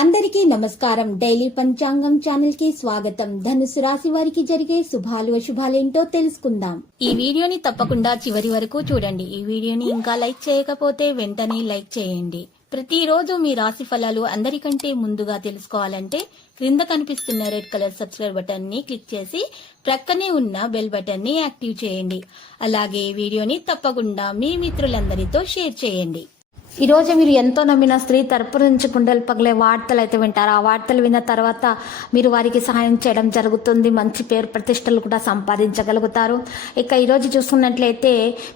అందరికీ నమస్కారం. డైలీ పంచాంగం ఛానల్ కి స్వాగతం. ధనుసు రాశి వారికి జరిగే శుభాలు అశుభాలేంటో తెలుసుకుందాం. ఈ వీడియోని తప్పకుండా చివరి వరకు చూడండి. ఈ వీడియోని ఇంకా లైక్ చేయకపోతే వెంటనే లైక్ చేయండి. ప్రతిరోజు మీ రాశి ఫలాలు అందరికంటే ముందుగా తెలుసుకోవాలంటే క్రింద కనిపిస్తున్న రెడ్ కలర్ సబ్స్క్రైబ్ బటన్ ని క్లిక్ చేసి ప్రక్కనే ఉన్న బెల్ బటన్ ని యాక్టివ్ చేయండి. అలాగే వీడియోని తప్పకుండా మీ మిత్రులందరితో షేర్ చేయండి. ఈ రోజు మీరు ఎంతో నమ్మిన స్త్రీ తరపు నుంచి గుండెలు పగిలే వార్తలు అయితే వింటారు. ఆ వార్తలు విన్న తర్వాత మీరు వారికి సహాయం చేయడం జరుగుతుంది. మంచి పేరు ప్రతిష్టలు కూడా సంపాదించగలుగుతారు. ఇక ఈరోజు చూసుకున్నట్లయితే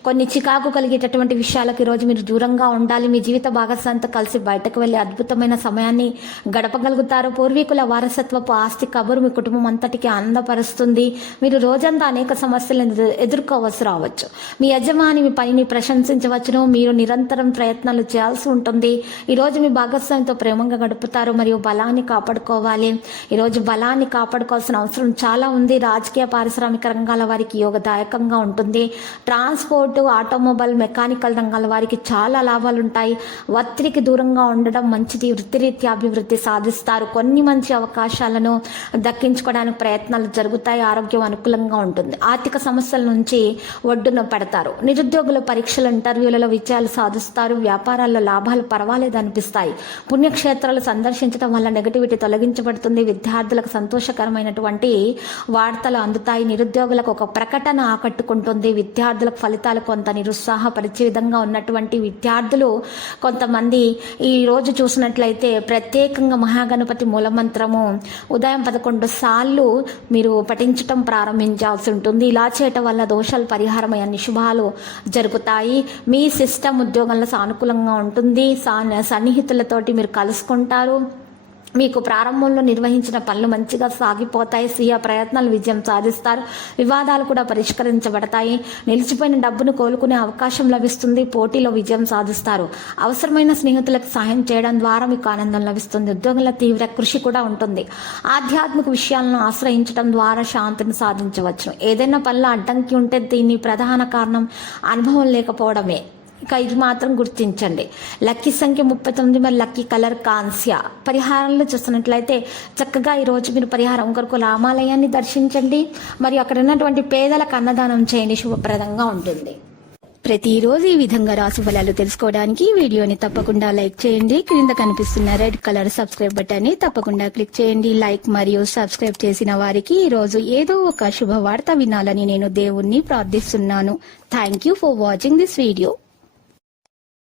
కొన్ని చికాకు కలిగేటటువంటి విషయాలకు ఈరోజు మీరు దూరంగా ఉండాలి. మీ జీవిత భాగస్వామితో కలిసి బయటకు వెళ్లి అద్భుతమైన సమయాన్ని గడపగలుగుతారు. పూర్వీకుల వారసత్వపు ఆస్తి కబురు మీ కుటుంబం అంతటికి ఆనందపరుస్తుంది. మీరు రోజంతా అనేక సమస్యలను ఎదుర్కోవలసి రావచ్చు. మీ యజమాని మీ పనిని ప్రశంసించవచ్చును. మీరు నిరంతరం ప్రయత్నాలు చేయాల్సి ఉంటుంది. ఈరోజు మీ భాగస్వామితో ప్రేమంగా గడుపుతారు మరియు బలాన్ని కాపాడుకోవాలి. ఈరోజు బలాన్ని కాపాడుకోవాల్సిన అవసరం చాలా ఉంది. రాజకీయ పారిశ్రామిక రంగాల వారికి యోగదాయకంగా ఉంటుంది. ట్రాన్స్పోర్ట్, ఆటోమొబైల్, మెకానికల్ రంగాల వారికి చాలా లాభాలు ఉంటాయి. ఒత్తిడికి దూరంగా ఉండడం మంచిది. వృత్తిరీత్యా అభివృద్ధి సాధిస్తారు. కొన్ని మంచి అవకాశాలను దక్కించుకోవడానికి ప్రయత్నాలు జరుగుతాయి. ఆరోగ్యం అనుకూలంగా ఉంటుంది. ఆర్థిక సమస్యల నుంచి ఒడ్డున పడతారు. నిరుద్యోగుల పరీక్షలు, ఇంటర్వ్యూలలో విజయాలు సాధిస్తారు. వ్యాపారాల్లో లాభాలు పర్వాలేదు అనిపిస్తాయి. పుణ్యక్షేత్రాలు సందర్శించడం వల్ల నెగటివిటీ తొలగించబడుతుంది. విద్యార్థులకు సంతోషకరమైనటువంటి వార్తలు అందుతాయి. నిరుద్యోగులకు ఒక ప్రకటన ఆకట్టుకుంటుంది. విద్యార్థులకు ఫలితాలు కొంత నిరుత్సాహపరిచే విధంగా ఉన్నటువంటి విద్యార్థులు కొంతమంది ఈ రోజు చూసినట్లయితే ప్రత్యేకంగా మహాగణపతి మూలమంత్రము ఉదయం 11 సార్లు మీరు పఠించటం ప్రారంభించాల్సి ఉంటుంది. ఇలా చేయటం వల్ల దోషాలు పరిహారమై అన్ని శుభాలు జరుగుతాయి. మీ సిస్టమ్ ఉద్యోగంలో సానుకూలంగా ఉంటుంది. సన్నిహితులతోటి మీరు కలుసుకుంటారు. మీకు ప్రారంభంలో నిర్వహించిన పనులు మంచిగా సాగిపోతాయి. స్వీయ ప్రయత్నాలు విజయం సాధిస్తారు. వివాదాలు కూడా పరిష్కరించబడతాయి. నిలిచిపోయిన డబ్బును కోలుకునే అవకాశం లభిస్తుంది. పోటీలో విజయం సాధిస్తారు. అవసరమైన స్నేహితులకు సహాయం చేయడం ద్వారా మీకు ఆనందం లభిస్తుంది. ఉద్యోగుల తీవ్ర కృషి కూడా ఉంటుంది. ఆధ్యాత్మిక విషయాలను ఆశ్రయించడం ద్వారా శాంతిని సాధించవచ్చు. ఏదైనా పనిలో అడ్డంకి ఉంటే దీని ప్రధాన కారణం అనుభవం లేకపోవడమే. ఇక ఇది మాత్రం గుర్తించండి. లక్కీ సంఖ్య 39 మరి లక్కీ కలర్ కాంస్య. పరిహారంలో చూస్తున్నట్లయితే చక్కగా ఈరోజు మీరు పరిహారం కొరకు రామాలయాన్ని దర్శించండి. మరియు అక్కడ ఉన్నటువంటి పేదలకు అన్నదానం చేయండి. శుభప్రదంగా ఉంటుంది. ప్రతిరోజు ఈ విధంగా రాశి ఫలాలు తెలుసుకోవడానికి వీడియోని తప్పకుండా లైక్ చేయండి. క్రింద కనిపిస్తున్న రెడ్ కలర్ సబ్స్క్రైబ్ బటన్ ని తప్పకుండా క్లిక్ చేయండి. లైక్ మరియు సబ్స్క్రైబ్ చేసిన వారికి ఈ రోజు ఏదో ఒక శుభవార్త వినాలని నేను దేవుణ్ణి ప్రార్థిస్తున్నాను. Thank you for watching this video.